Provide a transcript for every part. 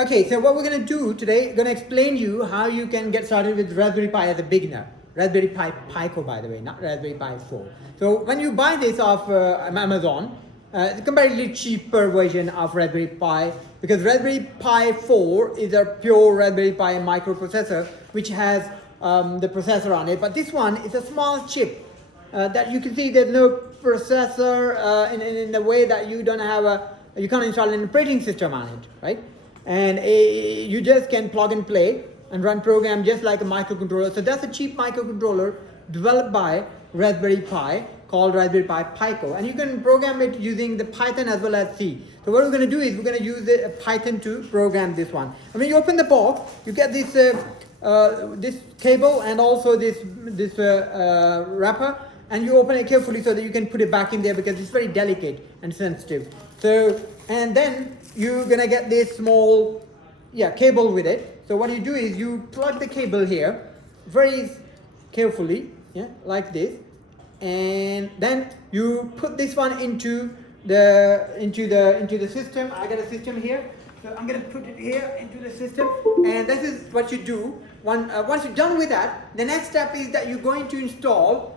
Okay, so what we're going to do today, going to explain you how you can get started with Raspberry Pi as a beginner. Raspberry Pi PICO, by the way, not Raspberry Pi 4. So when you buy this off Amazon, it's a comparatively cheaper version of Raspberry Pi, because Raspberry Pi 4 is a pure Raspberry Pi microprocessor which has the processor on it. But this one is a small chip that you can see there's no processor in the way that you don't have you can't install an operating system on it, right? And you just can plug and play and run program just like a microcontroller. So that's a cheap microcontroller developed by Raspberry Pi called Raspberry Pi PICO, and you can program it using the Python as well as C. So what we're going to do is we're going to use the Python to program this one. And when you open the box, you get this this cable and also this wrapper, and you open it carefully so that you can put it back in there because it's very delicate and sensitive. So, and then you're gonna get this small cable with it. So what you do is you plug the cable here very carefully, like this, and then you put this one into the system. I got a system here, so I'm gonna put it here into the system, and this is what you do. Once you're done with that, the next step is that you're going to install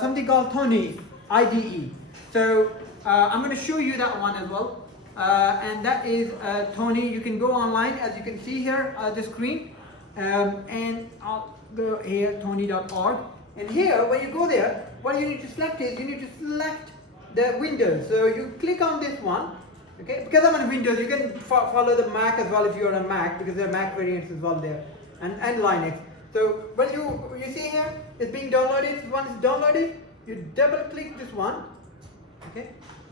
something called Tony IDE. So I'm going to show you that one as well, and that is Tony. You can go online, as you can see here on the screen, and I'll go here, tony.org, and here when you go there, what you need to select is you need to select the Windows. So you click on this one, okay? Because I'm on Windows, you can follow the Mac as well if you're on a Mac, because there are Mac variants as well there, and Linux. So when you see here, it's being downloaded. Once it's downloaded, you double click this one. Okay,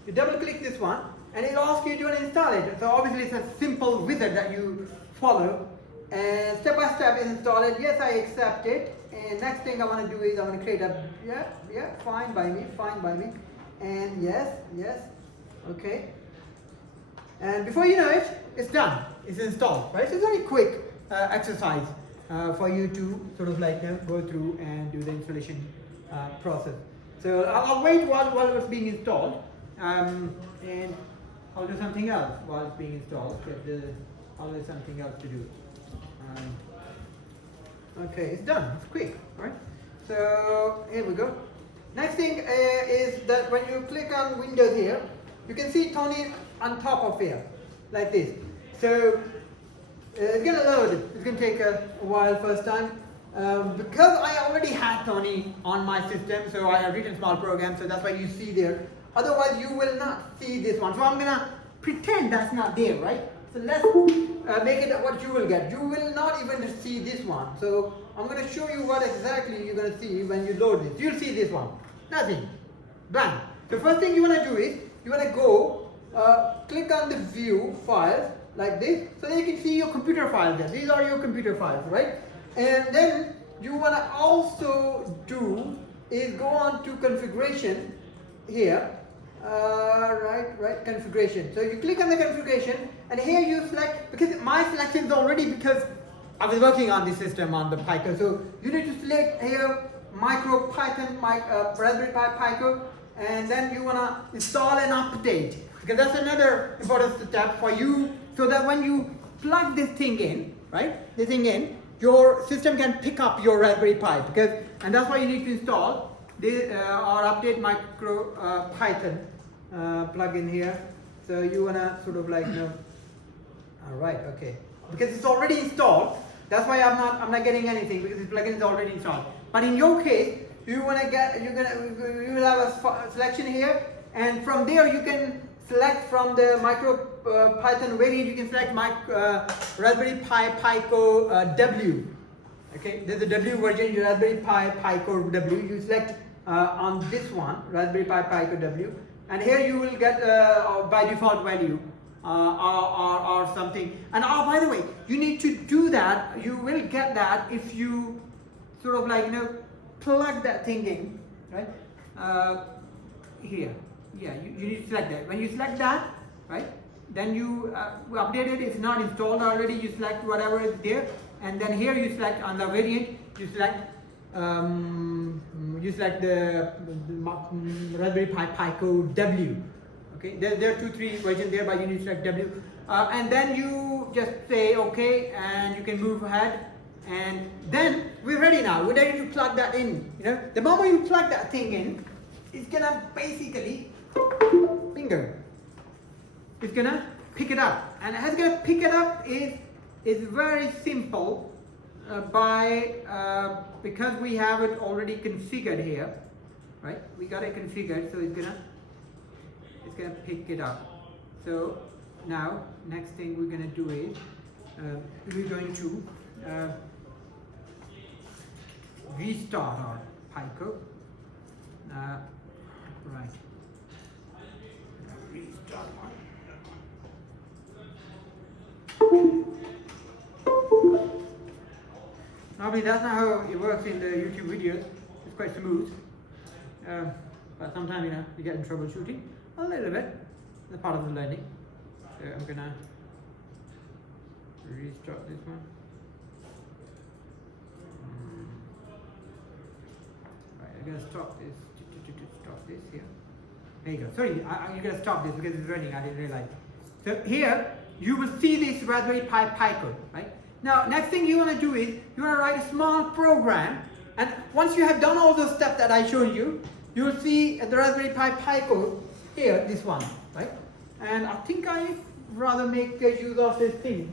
you double click this one, and it'll ask you to install it. So obviously it's a simple wizard that you follow, and step by step is install it. Yes, I accept it. And next thing I want to do is I want to create a fine by me, and yes, okay. And before you know it, it's done. It's installed, right? So it's a very quick exercise for you to sort of like go through and do the installation process. So I'll wait while it's being installed, and I'll do something else while it's being installed, because there's always something else to do. Okay, it's done. It's quick, right? So here we go. Next thing is that when you click on Windows here, you can see Tony on top of here, like this. So it's gonna load. It's gonna take a while first time. Because I already had Tony on my system, so I have written small programs, so that's why you see there. Otherwise, you will not see this one. So I'm gonna pretend that's not there, right? So let's make it what you will get. You will not even see this one. So I'm gonna show you what exactly you're gonna see when you load this. You'll see this one. Nothing. Blank. The first thing you wanna do is you wanna go click on the view files like this, so that you can see your computer files there. These are your computer files, right? And then you want to also do is go on to configuration here, right, configuration. So you click on the configuration, and here you select, because my selection is already, because I was working on this system on the PICO, so you need to select here MicroPython, Raspberry Pi PICO, and then you want to install and update, because that's another important step for you, so that when you plug this thing in, right, this thing in, your system can pick up your Raspberry Pi, and that's why you need to install the or update MicroPython plugin here. So you wanna sort of like all right, okay, because it's already installed. That's why I'm not getting anything, because this plugin is already installed. But in your case, you will have a selection here, and from there you can select from the MicroPython variant. You can select Raspberry Pi PICO W. Okay, there's a W version, your Raspberry Pi PICO W. You select on this one, Raspberry Pi PICO W, and here you will get by default value or something. And by the way, you need to do that. You will get that if you sort of like plug that thing in, right? Here. Yeah, you need to select that. When you select that, right, then you update it. It's not installed already. You select whatever is there, and then here you select on the variant. You select the Raspberry Pi PICO W. Okay, there are 2-3 versions there, but you need to select W. and then you just say okay, and you can move ahead, and then we're ready now. We're ready to plug that in. You know, the moment you plug that thing in, it's gonna basically, bingo, it's gonna pick it up, and how it's gonna pick it up is very simple, because we have it already configured here, right? We got it configured, so it's gonna pick it up. So now next thing we're gonna do is we're going to restart our PICO. Right. Restart one. Normally that's not how it works in the YouTube videos. It's quite smooth. But sometimes, you know, you get in troubleshooting a little bit. It's part of the learning. So I'm gonna restart this one. Right, I'm gonna stop this. Stop this here. There you go. Sorry, you're gonna stop this because it's running. I didn't realize. So here you will see this Raspberry Pi PICO, right? Now, next thing you want to do is you want to write a small program, and once you have done all those steps that I showed you, you will see the Raspberry Pi PICO here, this one, right? And I think I rather make use of this thing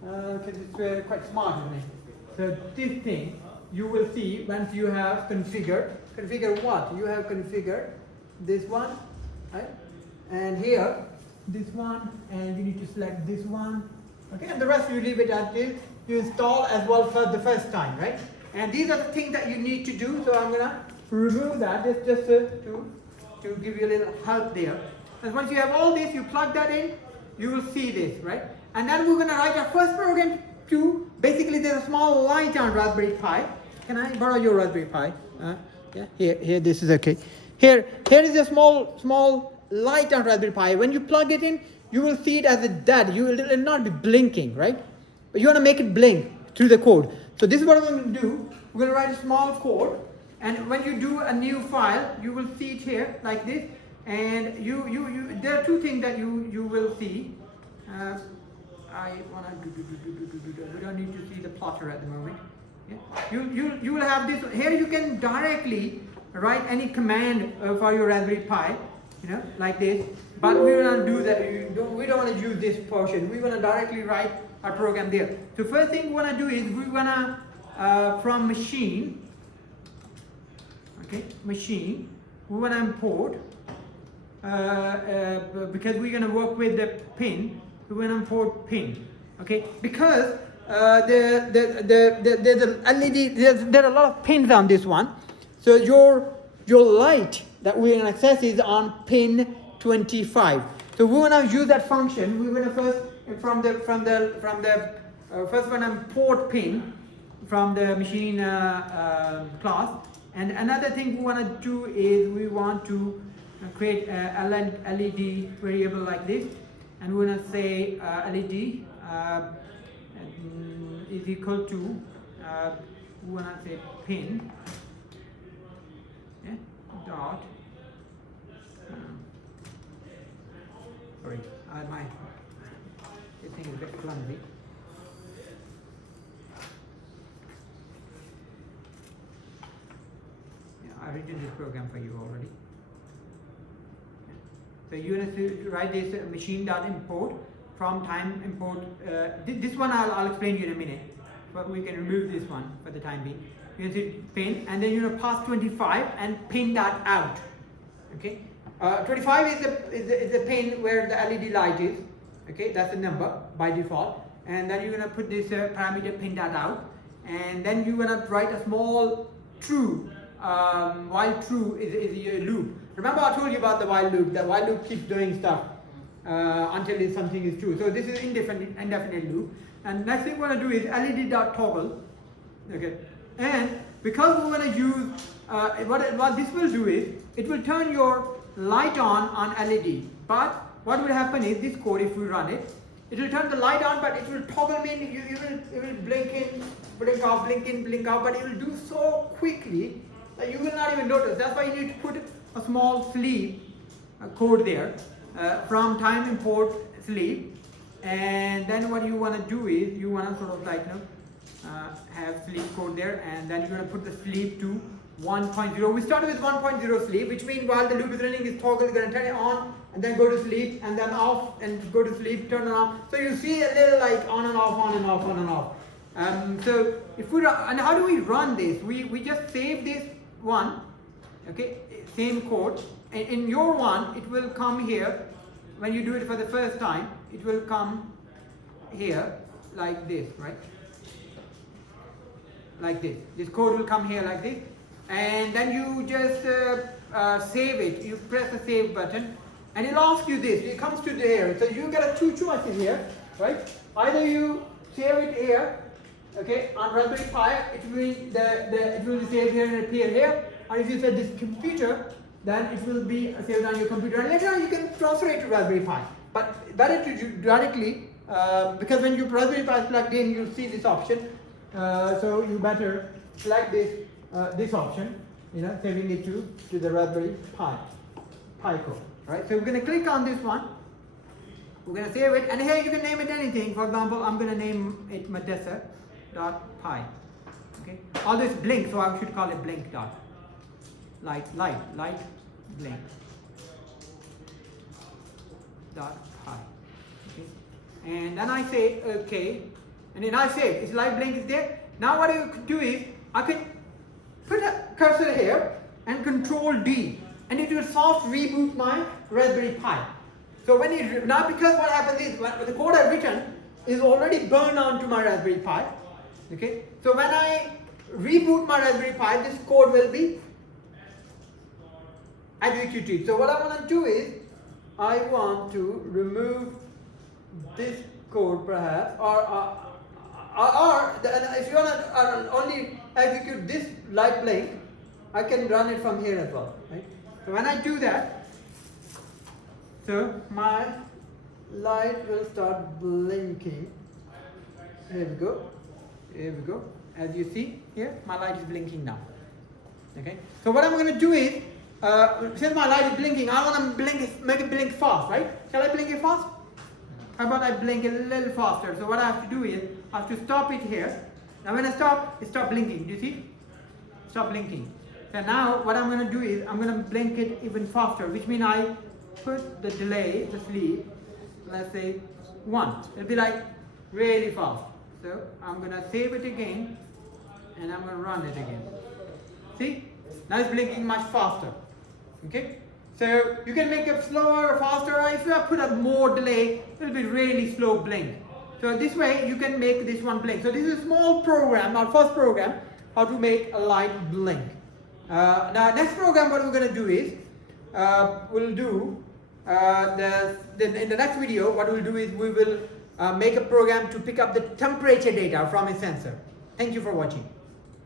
because it's quite smart, isn't it? So this thing you will see once you have configured what? You have configured this one, right? And here, this one, and you need to select this one. Okay, and the rest you leave it until you install as well for the first time, right? And these are the things that you need to do. So I'm gonna remove that. It's just to give you a little help there. And once you have all this, you plug that in, you will see this, right? And then we're gonna write our first program to basically there's a small light on Raspberry Pi. Can I borrow your Raspberry Pi? Yeah, here. This is okay. Here is a small light on Raspberry Pi. When you plug it in, you will see it as a dead. It will not be blinking, right? But you want to make it blink through the code. So this is what I'm going to do. We're going to write a small code, and when you do a new file, you will see it here like this. And there are two things that you will see. I want to we don't need to see the plotter at the moment. Yeah? You will have this here. You can directly write any command for your Raspberry Pi, you know, like this. But we will not do that. We don't want to use this portion. We want to directly write our program there. So first thing we want to do is we want to from machine, okay, machine. We want to import because we're going to work with the pin. We want to import pin, okay, because the LED. There are a lot of pins on this one. So your light that we're going to access is on pin 25. So we want to use that function. We want to first from the first one import pin from the machine class. And another thing we want to do is we want to create a LED variable like this, and we're going to say LED is equal to we want to say pin. Yeah, dot. Sorry, this thing is a bit clumsy. Yeah, I've written this program for you already. So you have to write this machine.import from time import. This one I'll explain to you in a minute, but we can remove this one for the time being. You see pin, and then you pass 25 and pin that out. Okay, 25 is the pin where the LED light is. Okay, that's the number by default. And then you're gonna put this parameter pin that out, and then you're gonna write a small true. While true is your loop. Remember I told you about the while loop. The while loop keeps doing stuff until something is true. So this is indefinite loop. And next thing we're gonna do is LED.toggle. Okay. And because we're going to use, what this will do is, it will turn your light on LED. But what will happen is, this code, if we run it, it will turn the light on, but it will toggle in, it will blink in, blink off, blink in, blink out, but it will do so quickly that you will not even notice. That's why you need to put a small sleep code there, from time import sleep. And then what you want to do is you want to sort of like, you know, have sleep code there, and then you're going to put the sleep to 1.0. We started with 1.0 sleep, which means while the loop is running, this toggle is going to turn it on and then go to sleep and then off and go to sleep, turn it off. So you see a little like on and off, on and off, on and off. So if we run, and how do we run this? We just save this one, okay, same code. And in your one, it will come here. When you do it for the first time, it will come here like this, right? Like this. This code will come here like this. And then you just save it. You press the save button and it'll ask you this. It comes to there. So you get two choices here, right? Either you save it here, okay, on Raspberry Pi, it will be saved here and appear here. Or if you set this computer, then it will be saved on your computer. And later on you can transfer it to Raspberry Pi. But better to do directly, because when your Raspberry Pi is plugged in, you see this option. So you better select this option, you know, saving it to the Raspberry Pi PICO, right? So we're going to click on this one. We're going to save it, and here you can name it anything. For example, I'm going to name it Madessa.py. Okay, all this blink, so I should call it blink dot. Light blink dot pi. Okay, and then I say okay, and then I say it's light blink is there. Now what I could do is I could put a cursor here and Control D, and it will soft reboot my Raspberry Pi. So when it now, because what happens is the code I've written is already burned onto my Raspberry Pi. Okay, so when I reboot my Raspberry Pi, this code will be executed. So what I want to do is I want to remove this code perhaps, or if you want to only execute this light blink, I can run it from here as well, right? So when I do that, so my light will start blinking. Here we go. Here we go. As you see here, my light is blinking now. Okay. So what I'm going to do is, since my light is blinking, I want to make it blink fast, right? Shall I blink it fast? How about I blink a little faster? So what I have to do is, I have to stop it here. Now when I stop, it stops blinking. Do you see? Stop blinking. So now what I'm going to do is, I'm going to blink it even faster, which means I put the delay, the sleep, let's say 1. It'll be like really fast. So I'm going to save it again, and I'm going to run it again. See? Now it's blinking much faster. Okay? So you can make it slower or faster, or if you put a more delay, it will be really slow blink. So this way you can make this one blink. So this is a small program, our first program, how to make a light blink. Now next program, what we're going to do is, we'll do, in the next video, what we'll do is we will make a program to pick up the temperature data from a sensor. Thank you for watching.